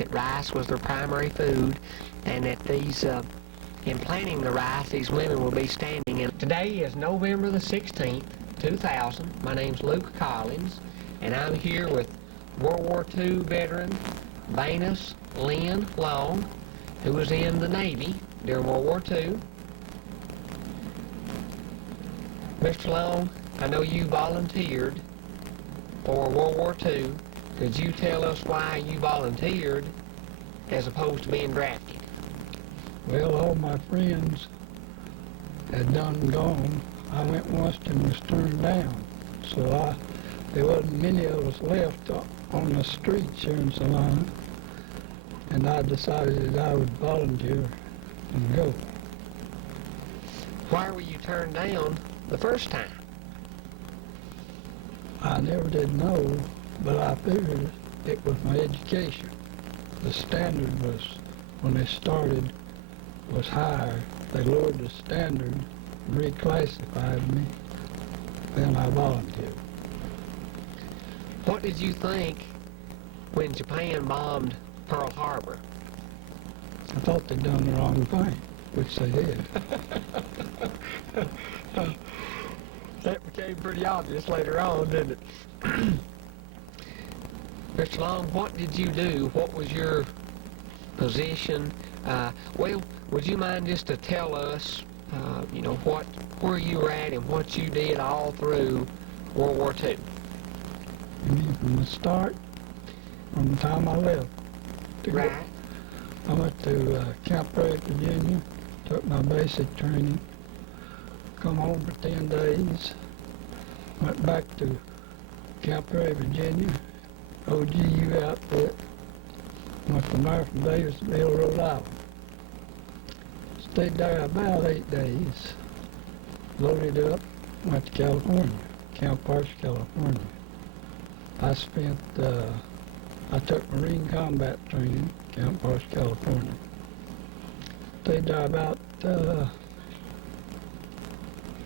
that rice was their primary food, and that these, in planting the rice, these women will be standing in. Today is November the 16th, 2000. My name's Luke Collins, and I'm here with World War II veteran Vanus Lynn Long, who was in the Navy during World War II. Mr. Long, I know you volunteered for World War II. Could you tell us why you volunteered as opposed to being drafted? Well, all my friends had done and gone. I went once and was turned down. So there wasn't many of us left on the streets here in Salina. And I decided that I would volunteer and go. Why were you turned down the first time? I never did know, but I figured it was my education. The standard was, when they started, was higher. They lowered the standard, reclassified me, then I volunteered. What did you think when Japan bombed Pearl Harbor? I thought they'd done the wrong thing, which they did. That became pretty obvious later on, didn't it? Mr. Long, what did you do? What was your position? Well, would you mind just to tell us, where you were at and what you did all through World War II? You mean from the start, from the time I left? Right. I went to Camp Grapevine, Virginia, took my basic training, come home for 10 days, went back to Camp Grapevine, Virginia, OGU outfit, went from there from Davisville, Rhode Island. Stayed there about 8 days, loaded up, went to California, Camp Parks, California. I took Marine combat training, Camp Parks, California. Stayed there about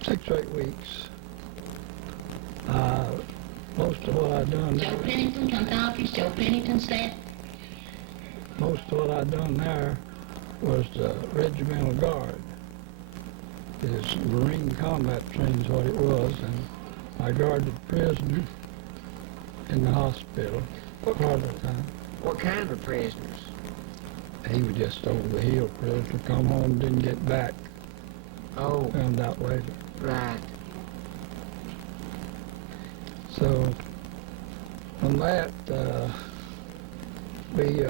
6 or 8 weeks. Most of what I done Joe Pennington, come to office. Joe Pennington said. Most of what I done there was regimental guard. It's Marine combat training is what it was, and I guarded prisoners in the hospital part of the time. What kind of prisoners? He was just over the hill prisoner, come home, didn't get back. Oh, Found out later. right. So from that, we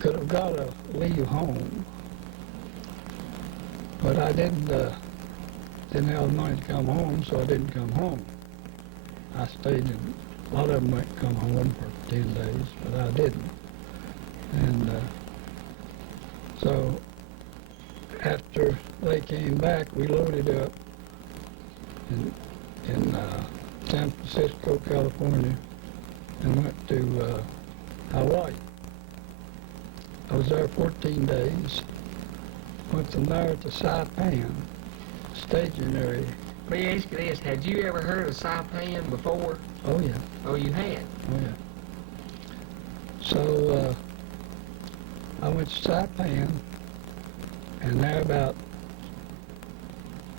could have got to leave home, but I didn't have the money to come home, so I didn't come home. I stayed in. A lot of them might come home for 10 days, but I didn't. And so after they came back, we loaded up in San Francisco, California, and went to Hawaii. I was there 14 days. Went from there to Saipan, staging area. Let me ask you this. Had you ever heard of Saipan before? Oh yeah, Oh, you had? oh yeah. So I went to Saipan, and there about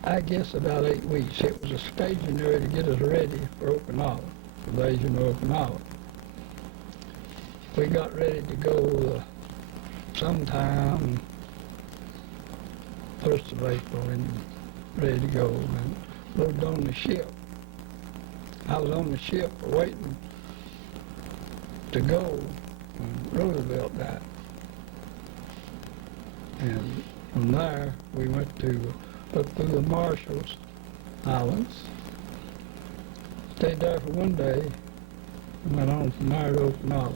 8 weeks. It was a staging area to get us ready for Okinawa, for the invasion of Okinawa. We got ready to go sometime 1st of April and ready to go and loaded on the ship. I was on the ship waiting to go when Roosevelt died. And from there, we went up through the Marshall Islands, stayed there for 1 day, and went on from there to Okinawa.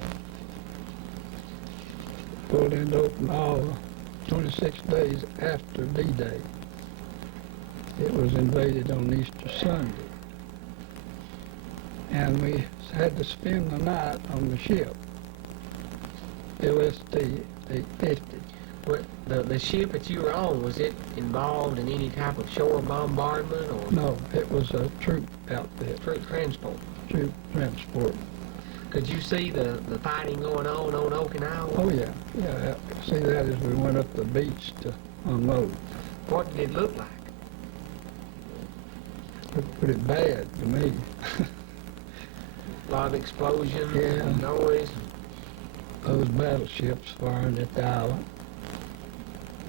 Pulled into Okinawa 26 days after D-Day. It was invaded on Easter Sunday. And we had to spend the night on the ship, LSD 850. What, the ship that you were on, was it involved in any type of shore bombardment or No, it was a troop outfit, troop transport? troop transport. Could you see the fighting going on Okinawa? Oh, yeah. Yeah, see that as we went up the beach to unload. What did it look like? Looked pretty bad to me. A lot of explosions, Yeah. noise. Those battleships firing at the island,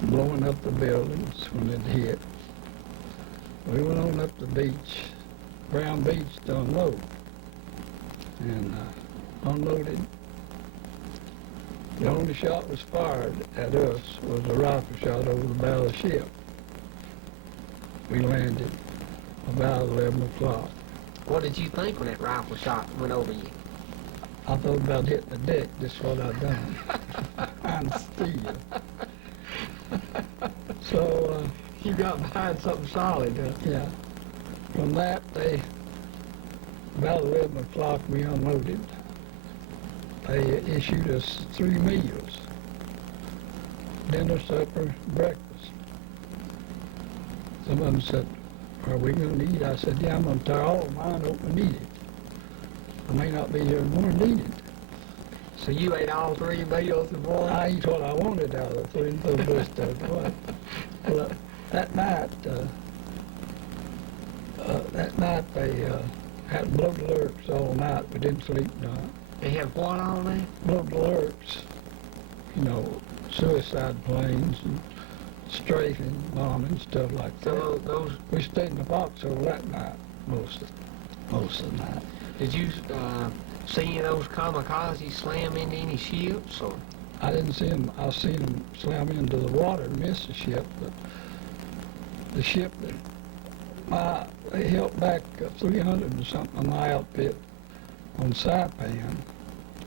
blowing up the buildings when it hit. We went on up the beach, Brown Beach, to unload. And unloaded. The only shot was fired at us was a rifle shot over the bow of the ship. We landed about 11 o'clock. What did you think when that rifle shot went over you? I thought about hitting the deck, just what I'd done. I'm steel. So, You got behind something solid, huh? yeah. From that, about 11 o'clock, we unloaded. They issued us 3 meals: dinner, supper, breakfast. Some of them said, "Are we going to eat?" I said, "Yeah, I'm going to tear all of mine open and eat it. I may not be here tomorrow and eat it." So you ate all 3 meals in one? I eat what I wanted out of the 3 and throw the rest of it away. Well, that night they had blow alerts all night. We didn't sleep none. They had what on there? Blow alerts, suicide planes and strafing, bombing, stuff like that. So those, We stayed in the foxhole that night, most of the night. did you see any of those kamikazes slam into any ships, or? I didn't see them. I seen them slam into the water and miss the ship, but the ship that they helped back 300 and something of my outfit on Saipan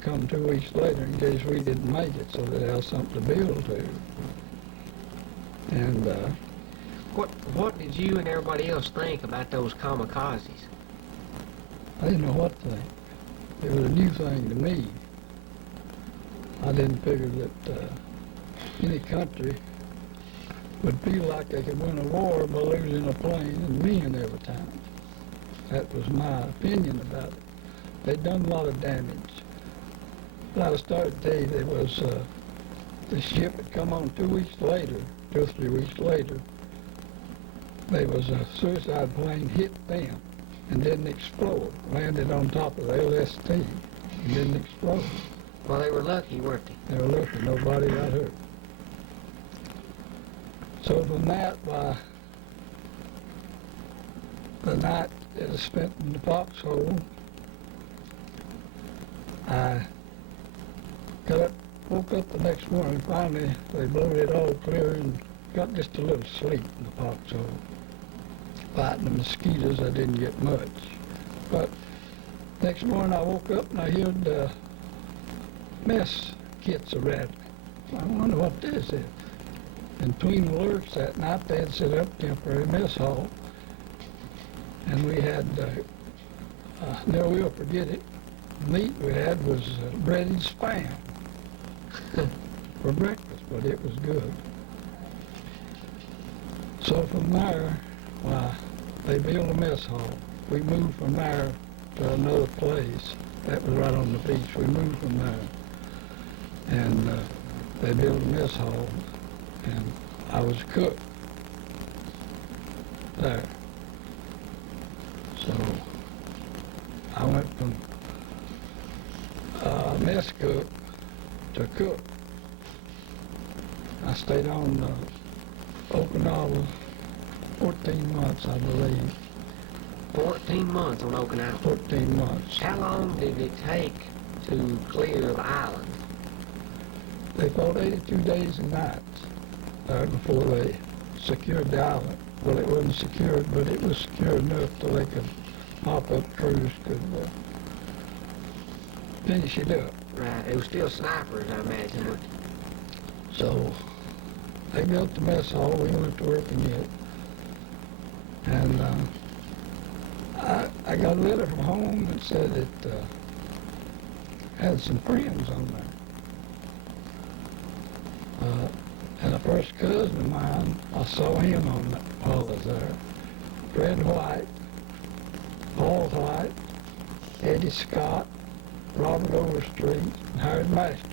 come 2 weeks later in case we didn't make it, so they'd have something to build to. And What did you and everybody else think about those kamikazes? I didn't know what to think. It was a new thing to me. I didn't figure that any country would feel like they could win a war by losing a plane and men every time. That was my opinion about it. They'd done a lot of damage. But I started to tell you there was the ship had come on 2 weeks later, 2 or 3 weeks later. There was a suicide plane hit them and didn't explode. Landed on top of the LST and didn't explode. Well, they were lucky, weren't they? They were lucky, nobody got hurt. So from that, the night that I spent in the foxhole, I woke up the next morning. Finally, they blew it all clear and got just a little sleep in the foxhole. Fighting the mosquitoes, I didn't get much. But next morning, I woke up and I heard mess kits are rattling. I wonder what this is. And between alerts that night, they had set up temporary mess hall. And we had, never will forget it, the meat we had was breaded spam for breakfast, but it was good. So from there, they built a mess hall. We moved from there to another place. That was right on the beach. We moved from there. And they built a mess hall. And I was cook there. So I went from mess cook to cook. I stayed on Okinawa 14 months, I believe. 14 months on Okinawa. 14 months. How long did it take to clear the island? They fought 82 days and nights before they secured the island. Well, it wasn't secured, but it was secure enough so they could pop-up crews could finish it up. Right, it was still snipers, I imagine. But So they built the mess hall. We went to work in it. And I got a letter from home that said it had some friends on there. And a first cousin of mine, I saw him while I was there. Fred White, Paul White, Eddie Scott, Robert Overstreet, and Howard Master.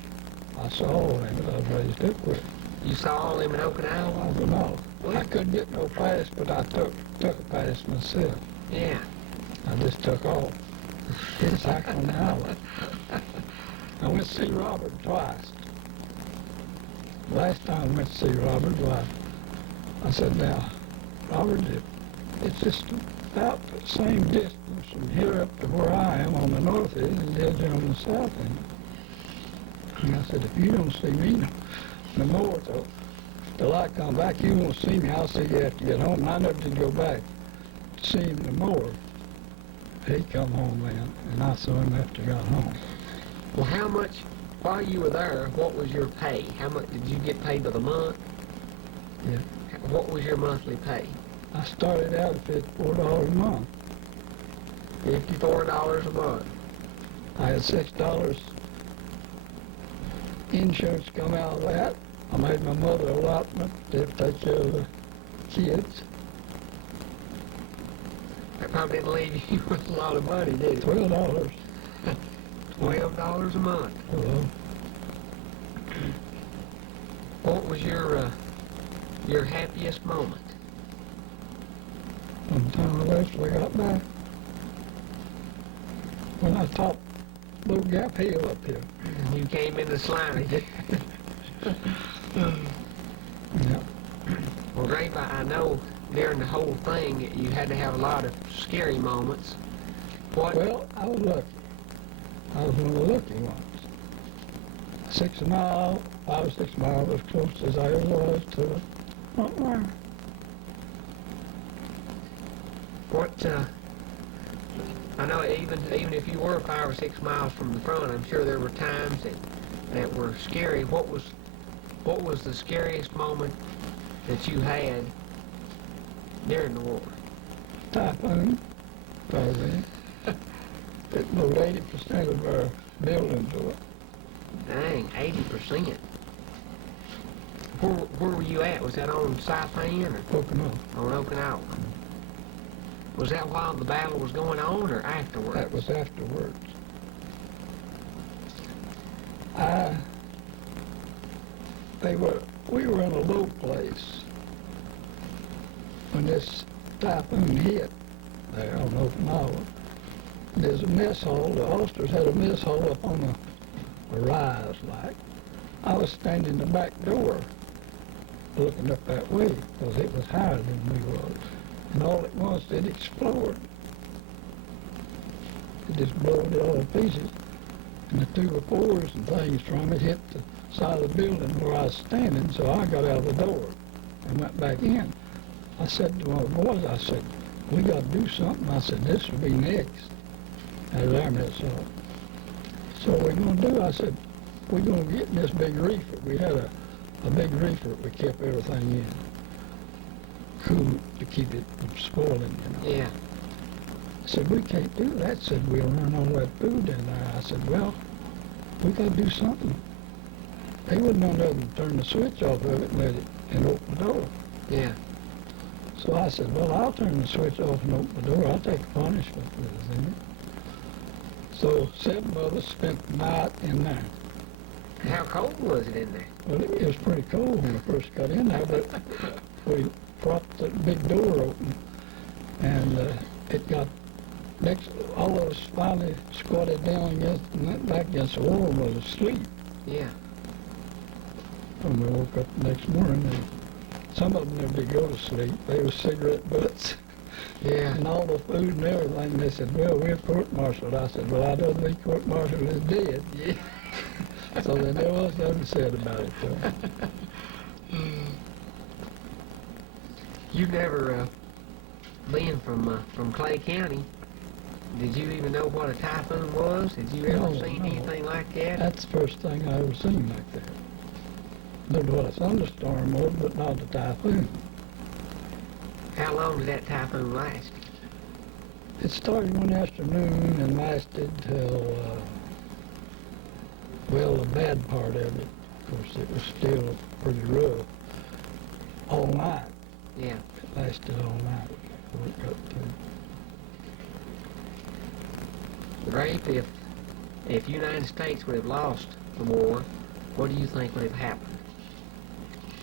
I saw all of them, but I was raised up with. You saw all them in I Okinawa? don't know. I couldn't get no pass, but I took a pass myself. Yeah. I just took off. It's back on the island. I went to see Robert twice. Last time I went to see Robert, I said, now, Robert, it's just about the same distance from here up to where I am on the north end as it is here on the south end. And I said, if you don't see me no more till I come back, you won't see me. I'll see you after you get home. And I never did go back to see him no more. He come home then, and I saw him after he got home. Well, how much, while you were there, what was your pay? How much did you get paid by the month? Yeah. What was your monthly pay? I started out at $54 a month. $54 a month. I had $6 insurance come out of that. I made my mother allotment to take care of the kids. That probably didn't leave you with a lot of money, did it? $12. $12 a month. Hello. What was your happiest moment? From the time I left till I got back. When I topped Blue Gap Hill up here. You came in the slimy. Yeah. Well, Grapevine, I know during the whole thing you had to have a lot of scary moments. What? Well, I was lucky. I was one of the lucky ones. 5 or 6 miles as close as I ever was to the front line. I know even if you were 5 or 6 miles from the front, I'm sure there were times that were scary. What was the scariest moment that you had during the war? Typhoon, probably. It blew 80% of our buildings away. Dang, 80%. Where were you at? Was that on Saipan or Okinawa. on Okinawa? Was that while the battle was going on or afterwards? That was afterwards. We were in a low place when this typhoon hit there on Okinawa. There's a mess hall. The Ulsters had a mess hall up on a rise like. I was standing in the back door looking up that way because it was higher than we were. And all at once it exploded. It just blew it all to pieces. And the 204s and things from it hit the side of the building where I was standing, so I got out of the door and went back in. I said to my boys, I said, we got to do something. I said, this will be next. As our mess hall. So what we're going to do, I said, we're going to get in this big reefer. We had a big reefer that we kept everything in. Cool to keep it from spoiling, you know. Yeah. I said, we can't do that. Said, we'll run all that food in there. I said, well, we got to do something. They wouldn't know nothing to turn the switch off of it and let it and open the door. Yeah. So I said, well, I'll turn the switch off and open the door. I'll take the punishment that is in it. So 7 of us spent the night in there. How cold was it in there? Well, it was pretty cold when we first got in there, but we propped the big door open, and it got all of us finally squatted down against and went back against the wall and was asleep. Yeah. When we woke up the next morning, some of them never did go to sleep. They were cigarette butts. Yeah. And all the food and everything. They said, well, we're court-martialed. I said, well, I'd rather be court-martialed than dead. Yeah. So there never was nothing said about it, though. You've never been from Clay County. Did you even know what a typhoon was? Had you ever seen anything like that? That's the first thing I ever seen like that. Knew what a thunderstorm was, but not a typhoon. How long did that typhoon last? It started one afternoon and lasted till, well, the bad part of it, of course, it was still pretty rough, all night. Yeah. It lasted all night before it got through. Grape, if the United States would have lost the war, what do you think would have happened?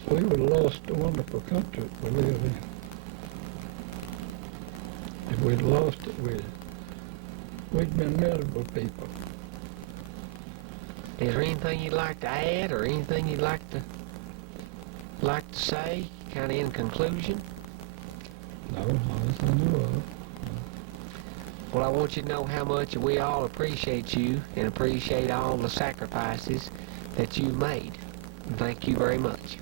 We would have lost a wonderful country we live in. If we'd lost it, we'd been miserable people. Is there anything you'd like to add, or anything you'd like to say, kind of in conclusion? No, not as I know of. Well, I want you to know how much we all appreciate you and appreciate all the sacrifices that you've made. Thank you very much.